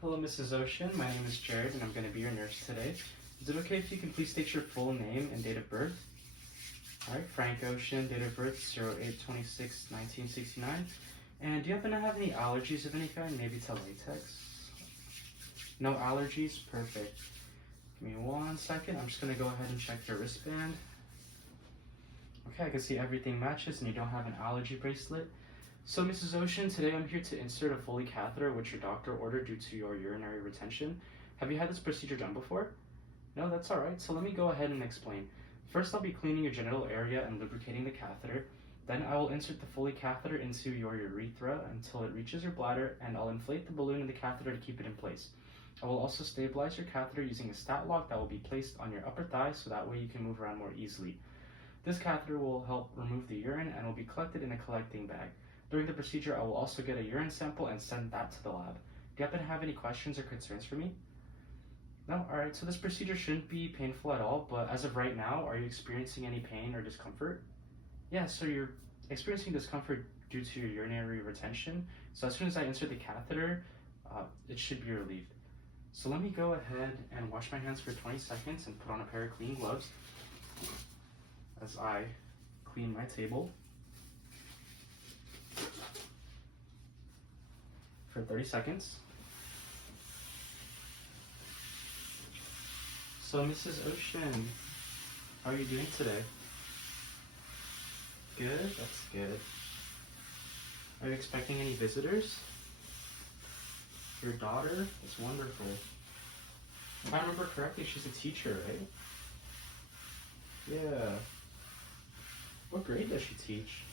Hello, Mrs. Ocean. My name is Jared, and I'm going to be your nurse today. Is it okay if you can please state your full name and date of birth? All right, Frank Ocean, date of birth 08/26/1969. And do you happen to have any allergies of any kind, maybe to latex? No allergies? Perfect. Give me 1 second. I'm just going to go ahead and check your wristband. Okay, I can see everything matches and you don't have an allergy bracelet. So, Mrs. Ocean, today I'm here to insert a Foley catheter which your doctor ordered due to your urinary retention. Have you had this procedure done before? No, that's alright. So let me go ahead and explain. First, I'll be cleaning your genital area and lubricating the catheter. Then I will insert the Foley catheter into your urethra until it reaches your bladder, and I'll inflate the balloon in the catheter to keep it in place. I will also stabilize your catheter using a stat lock that will be placed on your upper thigh so that way you can move around more easily. This catheter will help remove the urine and will be collected in a collecting bag. During the procedure, I will also get a urine sample and send that to the lab. Do you happen to have any questions or concerns for me? No? Alright, so this procedure shouldn't be painful at all, but as of right now, are you experiencing any pain or discomfort? Yeah, so you're experiencing discomfort due to your urinary retention. So as soon as I insert the catheter, it should be relieved. So let me go ahead and wash my hands for 20 seconds and put on a pair of clean gloves as I clean my table for 30 seconds. So Mrs. Ocean, how are you doing today? Good, that's good. Are you expecting any visitors? Your daughter is wonderful. If I remember correctly, she's a teacher, right? Yeah. What grade does she teach?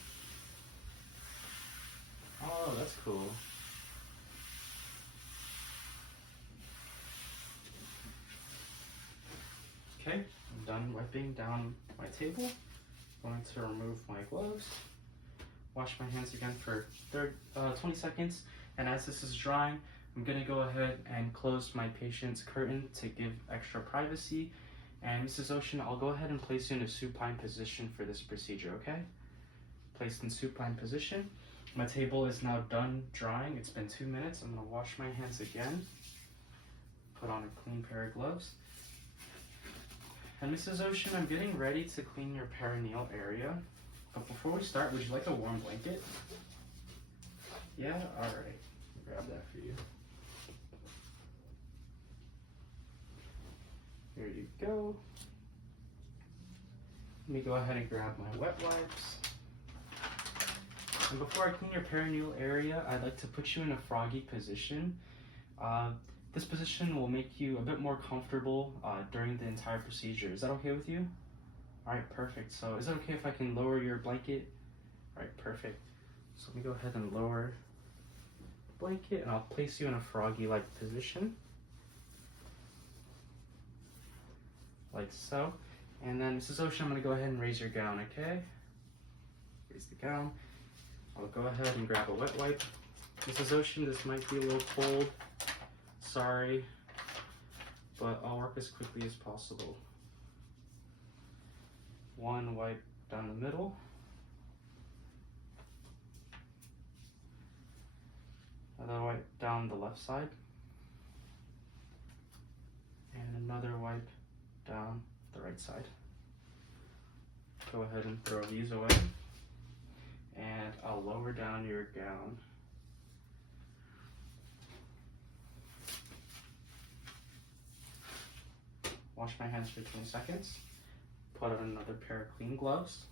Oh, that's cool. Okay, I'm done wiping down my table. I'm going to remove my gloves. Wash my hands again for 20 seconds. And as this is drying, I'm going to go ahead and close my patient's curtain to give extra privacy. And Mrs. Ocean, I'll go ahead and place you in a supine position for this procedure, okay? Placed in supine position. My table is now done drying. It's been 2 minutes. I'm going to wash my hands again. Put on a clean pair of gloves. And Mrs. Ocean, I'm getting ready to clean your perineal area. But before we start, would you like a warm blanket? Yeah? Alright. Grab that for you. Here you go. Let me go ahead and grab my wet wipes. And before I clean your perineal area, I'd like to put you in a froggy position. This position will make you a bit more comfortable during the entire procedure. Is that okay with you? Alright, perfect. So is it okay if I can lower your blanket? Alright, perfect. So let me go ahead and lower the blanket and I'll place you in a froggy-like position. Like so. And then Mrs. Ocean, I'm going to go ahead and raise your gown, okay? Raise the gown. I'll go ahead and grab a wet wipe. Mrs. Ocean, this might be a little cold. Sorry, but I'll work as quickly as possible. One wipe down the middle. Another wipe down the left side. And another wipe down the right side. Go ahead and throw these away. And I'll lower down your gown. Wash my hands for 20 seconds. Put on another pair of clean gloves.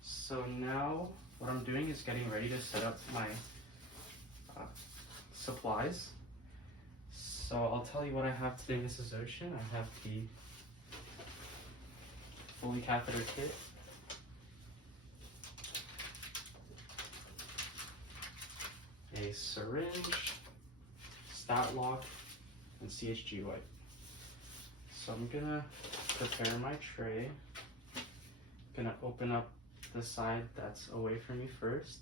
So now what I'm doing is getting ready to set up my supplies. So I'll tell you what I have today, Mrs. Ocean. I have the Foley catheter kit. A syringe, stat lock, and CHG wipe. So I'm gonna prepare my tray. Gonna open up the side that's away from me first.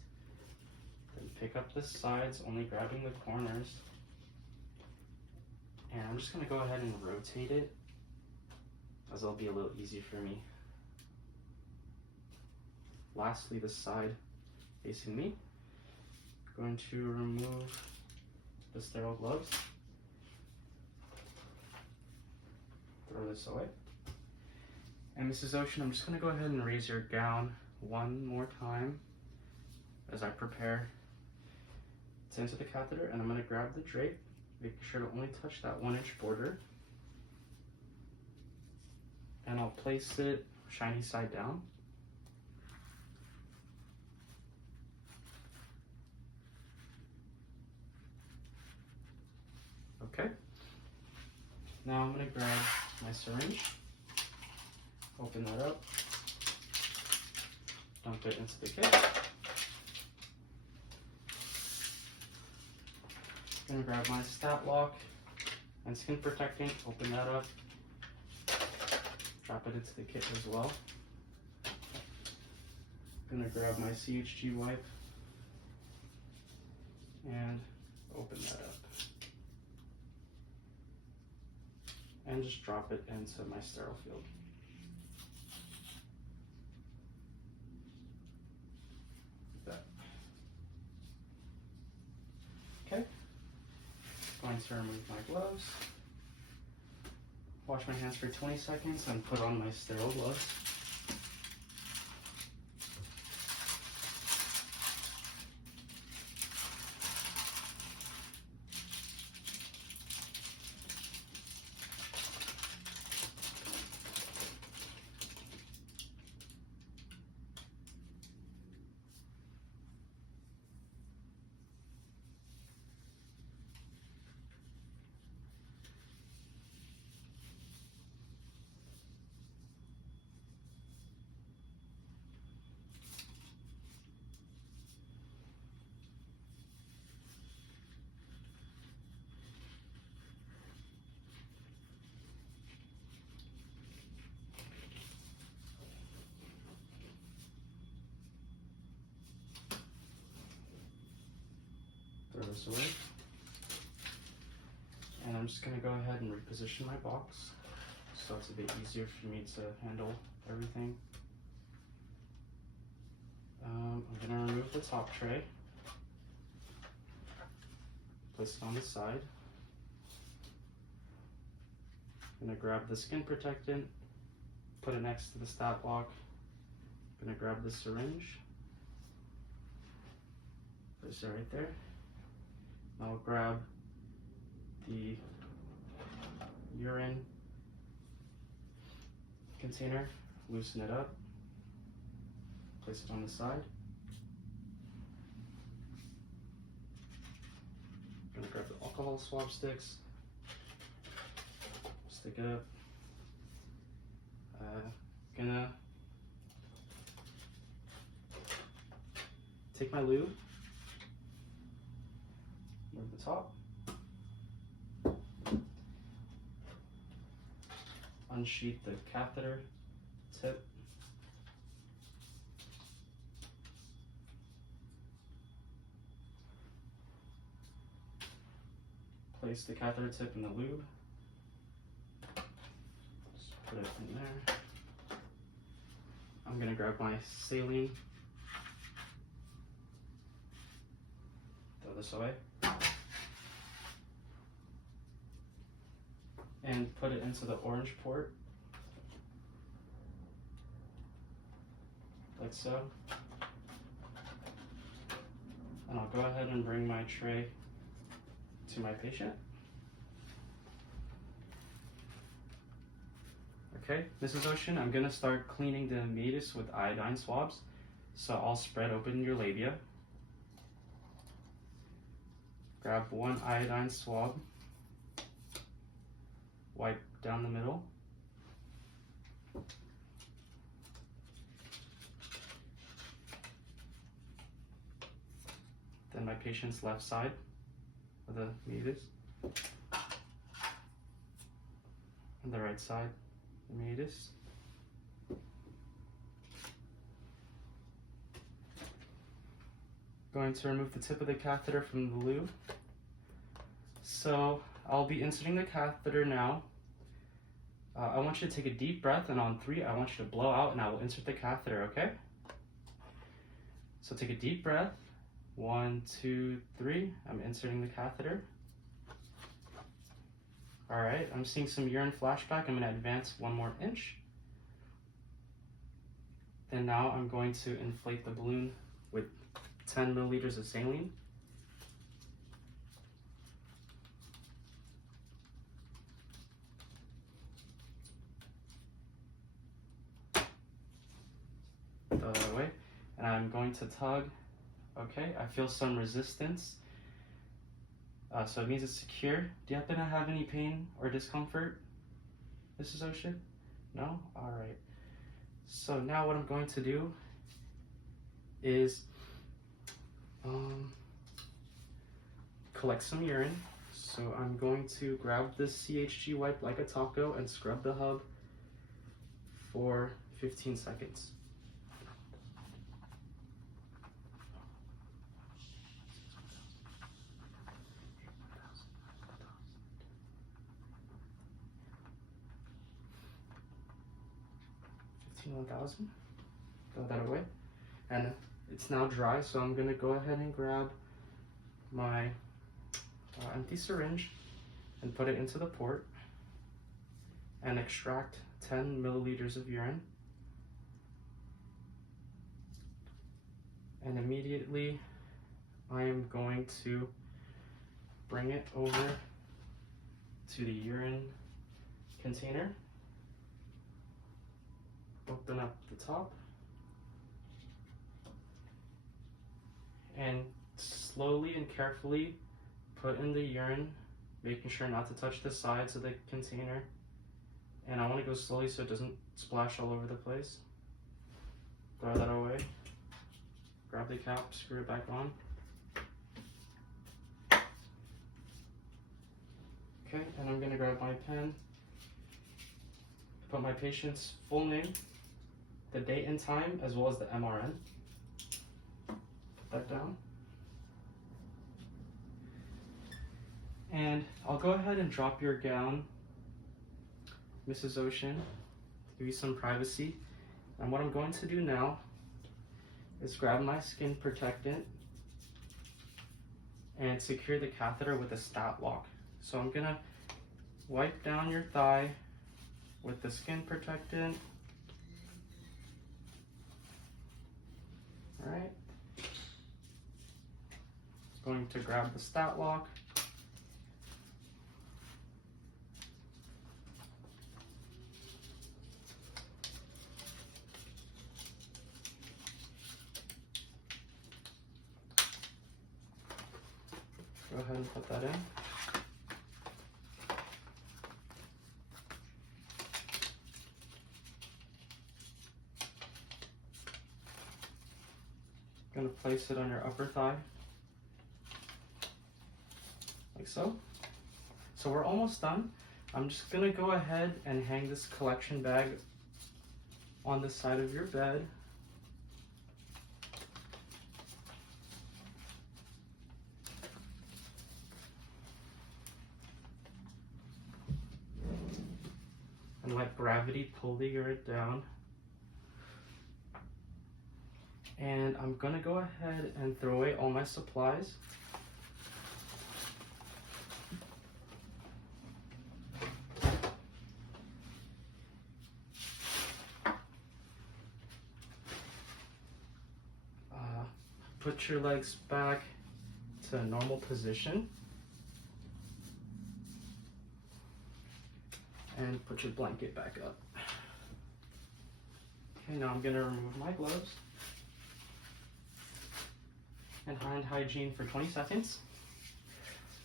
Then pick up the sides, only grabbing the corners. And I'm just gonna go ahead and rotate it, as it'll be a little easy for me. Lastly, the side facing me. Going to remove the sterile gloves. Throw this away. And Mrs. Ocean, I'm just gonna go ahead and raise your gown one more time as I prepare to enter the catheter, and I'm gonna grab the drape, making sure to only touch that 1-inch border. And I'll place it shiny side down. Okay. Now I'm gonna grab my syringe, open that up, dump it into the kit. Gonna grab my stat lock and skin protectant, open that up, drop it into the kit as well. Gonna grab my CHG wipe and open that up. And just drop it into my sterile field. Like that. Okay. Going to remove my gloves. Wash my hands for 20 seconds and put on my sterile gloves. Throw this away. And I'm just gonna go ahead and reposition my box so it's a bit easier for me to handle everything. I'm gonna remove the top tray, place it on the side. I'm gonna grab the skin protectant, put it next to the stat lock. I'm gonna grab the syringe, place it right there. I'll grab the urine container, loosen it up, place it on the side. I'm gonna grab the alcohol swab sticks, stick it up. Gonna take my lube, move the top, unsheath the catheter tip, place the catheter tip in the lube, just put it in there. I'm gonna grab my saline, throw this away, and put it into the orange port, like so. And I'll go ahead and bring my tray to my patient. Okay, Mrs. Ocean, I'm gonna start cleaning the meatus with iodine swabs. So I'll spread open your labia. Grab one iodine swab, wipe down the middle. Then my patient's left side of the meatus. And the right side, the meatus. Going to remove the tip of the catheter from the lube. So I'll be inserting the catheter now. I want you to take a deep breath, and on 3, I want you to blow out, and I will insert the catheter, okay? So take a deep breath. 1, 2, 3. I'm inserting the catheter. All right, I'm seeing some urine flashback. I'm gonna advance 1 more inch. Then now I'm going to inflate the balloon with 10 milliliters of saline. The other way. And I'm going to tug. Okay, I feel some resistance. So it means it's secure. Do you happen to have any pain or discomfort, Mrs. Ocean? No? All right. So now what I'm going to do is collect some urine. So I'm going to grab the CHG wipe like a taco and scrub the hub for 15 seconds. $1,000. Throw that away. And it's now dry, so I'm gonna go ahead and grab my empty syringe and put it into the port and extract 10 milliliters of urine. And immediately I am going to bring it over to the urine container. Open up the top and slowly and carefully put in the urine, making sure not to touch the sides of the container. And I want to go slowly so it doesn't splash all over the place. Throw that away. Grab the cap, screw it back on. Okay, and I'm going to grab my pen, put my patient's full name, the date and time, as well as the MRN. Put that down. And I'll go ahead and drop your gown, Mrs. Ocean, to give you some privacy. And what I'm going to do now is grab my skin protectant and secure the catheter with a stat lock. So I'm gonna wipe down your thigh with the skin protectant. All right. Going to grab the stat lock. Go ahead and put that in. Going to place it on your upper thigh, like so. So we're almost done. I'm just going to go ahead and hang this collection bag on the side of your bed. And let gravity pull the urine down. And I'm gonna go ahead and throw away all my supplies. Put your legs back to a normal position. And put your blanket back up. Okay, now I'm gonna remove my gloves. And hand hygiene for 20 seconds.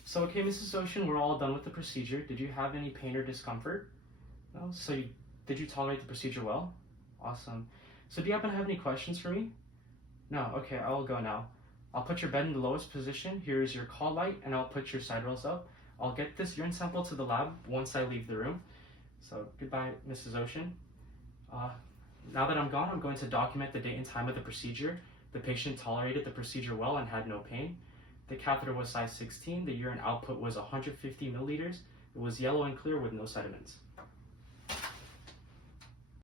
So, okay, Mrs. Ocean, we're all done with the procedure. Did you have any pain or discomfort? No? So, did you tolerate the procedure well? Awesome. So, do you happen to have any questions for me? No? Okay, I will go now. I'll put your bed in the lowest position. Here is your call light, and I'll put your side rails up. I'll get this urine sample to the lab once I leave the room. So, goodbye, Mrs. Ocean. Now that I'm gone, I'm going to document the date and time of the procedure. The patient tolerated the procedure well and had no pain. The catheter was size 16. The urine output was 150 milliliters. It was yellow and clear with no sediments.